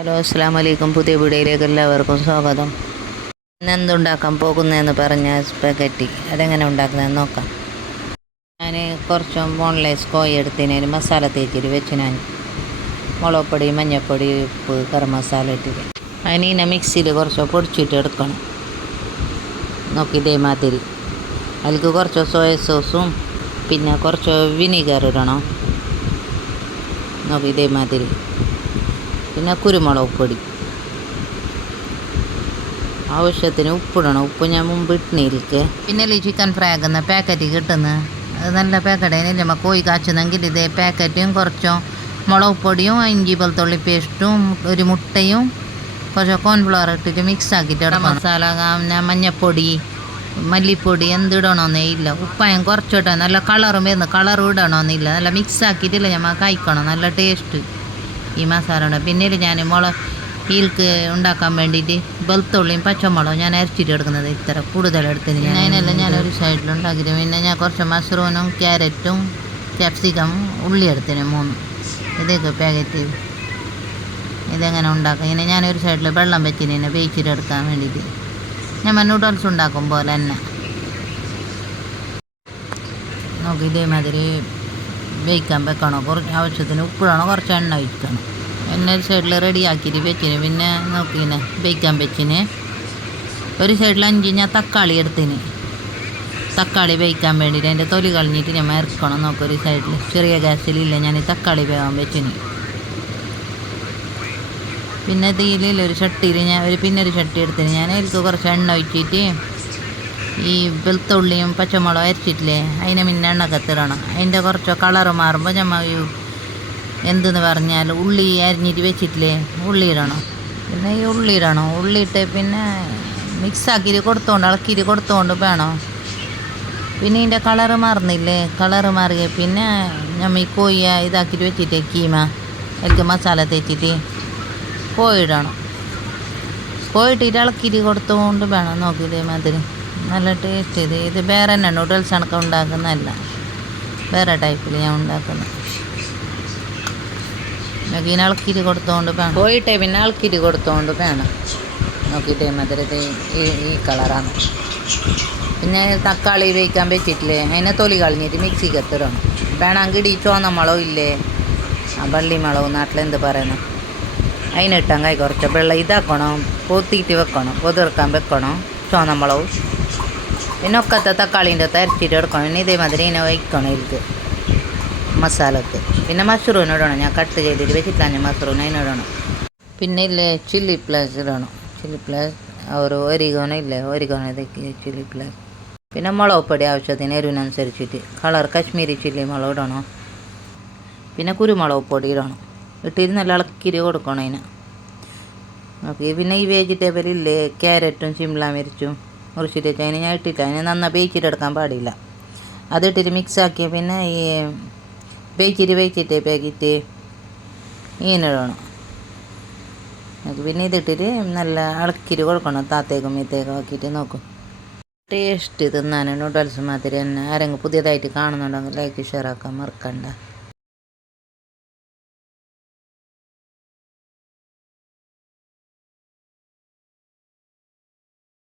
Hello, അസ്സലാമു അലൈക്കും. പുതിയ വീഡിയോയിലേക്ക് എല്ലാവർക്കും സ്വാഗതം. ഇന്ന് എന്തുണ്ടാക്കാൻ പോകുന്നതെന്ന് പറഞ്ഞ സ്പെഗറ്റി അതെങ്ങനെ ഉണ്ടാക്കുന്നതെന്ന് നോക്കാം. ഞാൻ കുറച്ച് ബോൺലെസ് കോഴി എടുത്തതിന് മസാല തേച്ചിട്ട് വെച്ച് ഞാൻ മുളക് പൊടി, മഞ്ഞൾപ്പൊടി, ഉപ്പ്, ഗരം മസാല ഇട്ടിട്ട് അതിനെ മിക്സിയിൽ കുറച്ച് പൊടിച്ചിട്ട് എടുക്കണം. നോക്കി ഇതേമാതിരി അതിലേക്ക് കുറച്ച് സോയ സോസും പിന്നെ കുറച്ച് വിനീഗർ ഇടണം. നോക്കി ഇതേമാതിരി പിന്നെ കുരുമുളക് പൊടി, ആവശ്യത്തിന് ഉപ്പിടണം. ഉപ്പ് ഞാൻ മുമ്പ് ഇട്ടിനിരിക്കെ. പിന്നെ ചിക്കൻ ഫ്രൈ ആക്കുന്ന പാക്കറ്റ് കിട്ടുന്നത് അത് നല്ല പാക്കറ്റ്. നമ്മൾ കോഴി കാച്ചുന്നെങ്കിൽ ഇതേ പാക്കറ്റും കുറച്ചും മുളക് പൊടിയും ഇഞ്ചി വെളുത്തുള്ളി പേസ്റ്റും ഒരു മുട്ടയും കുറച്ച് കോൺഫ്ലവർ ഇട്ടിട്ട് മിക്സ് ആക്കിയിട്ട് മസാല, മഞ്ഞൾപ്പൊടി, മല്ലിപ്പൊടി എന്തിടണമെന്നേ ഇല്ല. ഉപ്പായം കുറച്ചിട്ടോ നല്ല കളറും വരുന്നു. കളർ ഇടണമെന്നില്ല. നല്ല മിക്സ് ആക്കിയിട്ടില്ല നമ്മൾ കഴിക്കണം. നല്ല ടേസ്റ്റ് ഈ മസാല ഉണ്ട്. പിന്നീട് ഞാൻ ഈൽക്ക് ഉണ്ടാക്കാൻ വേണ്ടിയിട്ട് വെളുത്തുള്ളിയും പച്ചമുളകും ഞാൻ അരച്ചിട്ട് എടുക്കുന്നത് ഇത്ര കൂടുതലെടുത്തിന്. ഞാൻ അതിനെല്ലാം ഞാനൊരു സൈഡിലുണ്ടാക്കിയിട്ട് പിന്നെ ഞാൻ കുറച്ച് മഷ്റൂമും ക്യാരറ്റും ക്യാപ്സിക്കം ഉള്ളി എടുത്തിന് 3 ഇതൊക്കെ പാക്കറ്റ്. ഇതെങ്ങനെ ഉണ്ടാക്കാം? ഇങ്ങനെ ഞാനൊരു സൈഡിൽ വെള്ളം വെച്ചിന് തന്നെ വേവിച്ചിട്ട് എടുക്കാൻ വേണ്ടിയിട്ട്. നമ്മൾ നൂഡിൽസ് ഉണ്ടാക്കും പോലെ തന്നെ നോക്കി ഇതേമാതിരി വേവിക്കാൻ വെക്കണം. കുറച്ച് ആവശ്യത്തിന് ഉപ്പിടണം, കുറച്ച് എണ്ണ ഒഴിക്കണം. എണ്ണ ഒരു സൈഡിൽ റെഡി ആക്കിയിട്ട് വെച്ചിന്. പിന്നെ നോക്കിനെ വേവിക്കാൻ വെച്ചിന്. ഒരു സൈഡിൽ 5 ഞാൻ തക്കാളി എടുത്തിന്. തക്കാളി വേവിക്കാൻ വേണ്ടിയിട്ട് അതിൻ്റെ തൊലി കളഞ്ഞിട്ട് ഞാൻ ഇറക്കണം. നോക്കൊരു സൈഡിൽ ചെറിയ ഗ്യാസിലില്ല ഞാൻ ഈ തക്കാളി വേവാൻ വെച്ചിന്. പിന്നെ തീയിലില്ല ഒരു ചട്ടിയിൽ ഞാൻ ഒരു ചട്ടി എടുത്തിന്. ഞാൻ അതിലേക്ക് കുറച്ച് എണ്ണ ഒഴിച്ചിട്ട് ഈ വെളുത്തുള്ളിയും പച്ചമുളകും അരച്ചിട്ടില്ലേ അതിനെ പിന്നെ എണ്ണക്കത്തിടണം. അതിൻ്റെ കുറച്ച് കളറ് മാറുമ്പോൾ നമ്മൾ എന്തെന്ന് പറഞ്ഞാൽ ഉള്ളി അരിഞ്ഞിട്ട് വെച്ചിട്ടില്ലേ ഉള്ളി ഇടണം. പിന്നെ ഈ ഉള്ളി ഇടണം. ഉള്ളിയിട്ട് പിന്നെ മിക്സാക്കിയിട്ട് കൊടുത്തുകൊണ്ട് ഇളക്കിയിട്ട് കൊടുത്തുകൊണ്ട് വേണം. പിന്നെ ഇതിൻ്റെ കളറ് മാറുന്നില്ലേ, കളറ് മാറിയ പിന്നെ നമ്മൾ ഈ കോഴി ഇതാക്കിയിട്ട് വെച്ചിട്ട് കീമ അതിലേക്ക് മസാല തേച്ചിട്ട് കോഴിടണം. കോഴിട്ടിട്ട് ഇളക്കിയിട്ട് കൊടുത്തുകൊണ്ട് വേണം. നോക്കി ഇതേമാതിരി നല്ല ടേസ്റ്റ്. ഇത് വേറെ തന്നെ നൂഡിൽസ് കണക്ക് ഉണ്ടാക്കുന്നതല്ല, വേറെ ടൈപ്പിൽ ഞാൻ ഉണ്ടാക്കുന്നത്. നോക്കി ഇതിനെ ഇളക്കിയിട്ട് കൊടുത്തുകൊണ്ട് വേണം. കോഴിട്ടെ പിന്നെ ഇളക്കിയിട്ട് കൊടുത്തുകൊണ്ട് വേണം. നോക്കിയിട്ടേ മധുര ഈ കളറാണ്. പിന്നെ തക്കാളി വേവിക്കാൻ വെച്ചിട്ടില്ലേ അതിനെ തൊലി കളഞ്ഞിട്ട് മിക്സിക്ക് എത്തിടണം. വേണമെങ്കിൽ ഈ ചുവന്ന മുളകും ഇല്ലേ, ആ വള്ളി മുളക് നാട്ടിലെന്ത് പറയുന്നത്, അതിനിട്ടാൽ കൈ കുറച്ച് വെള്ളം ഇതാക്കണം, പൊത്തിയിട്ട് വെക്കണം, പൊതിർക്കാൻ വെക്കണം ചുവന്ന മുളകും. പിന്നെ ഒക്കത്തെ തക്കാളീൻ്റെ അരച്ചിട്ട് എടുക്കണം. പിന്നെ ഇതേമാതിരി ഇതിനെ വയ്ക്കണം ഇതിലേക്ക് മസാലക്ക്. പിന്നെ മഷ്റൂം ഇടണം. ഞാൻ കട്ട് ചെയ്തിട്ട് വെച്ചിട്ടില്ല മഷ്റൂം അതിനിടണം. പിന്നെ ഇല്ലേ ചില്ലി ഫ്ലേക്സ് ഇടണം. ചില്ലി ഫ്ലേക്സ് ഒരിഗോണോ ഇല്ലേ, ഒരിഗോണോ ഇതൊക്കെ ചില്ലി ഫ്ലേക്സ്. പിന്നെ മുളക് പൊടി ആവശ്യത്തിന് എരിവിനനുസരിച്ചിട്ട് കളർ കാശ്മീരി ചില്ലി മുളക് ഇടണം. പിന്നെ കുരുമുളക് പൊടി ഇടണം. ഇട്ടിട്ട് നല്ല ഇളക്കിരി കൊടുക്കണം അതിന്. ഓക്കെ. പിന്നെ ഈ വെജിറ്റബിൾ ഇല്ലേ ക്യാരറ്റും സിംല മിർച്ചും മുറിച്ചിട്ട് അതിന് ഞാൻ ഇട്ടിട്ട് അതിന് നന്നായി വേവിച്ചിട്ടെടുക്കാൻ പാടില്ല. അതിട്ടിട്ട് മിക്സാക്കിയ പിന്നെ ഈ വേവിച്ചിട്ട് പാക്കിയിട്ട് ഇടണം. പിന്നെ ഇതിട്ടിട്ട് നല്ല ഇളക്കിരി കൊടുക്കണം. താത്തേക്കും മീത്തേക്കും ആക്കിയിട്ട് നോക്കും. ടേസ്റ്റ് തിന്നാൻ നൂഡിൽസ് മാതിരി തന്നെ. ആരെങ്കിലും പുതിയതായിട്ട് കാണുന്നുണ്ടെങ്കിൽ ലൈക്ക് ഷെയർ ആക്കാൻ മറക്കണ്ട.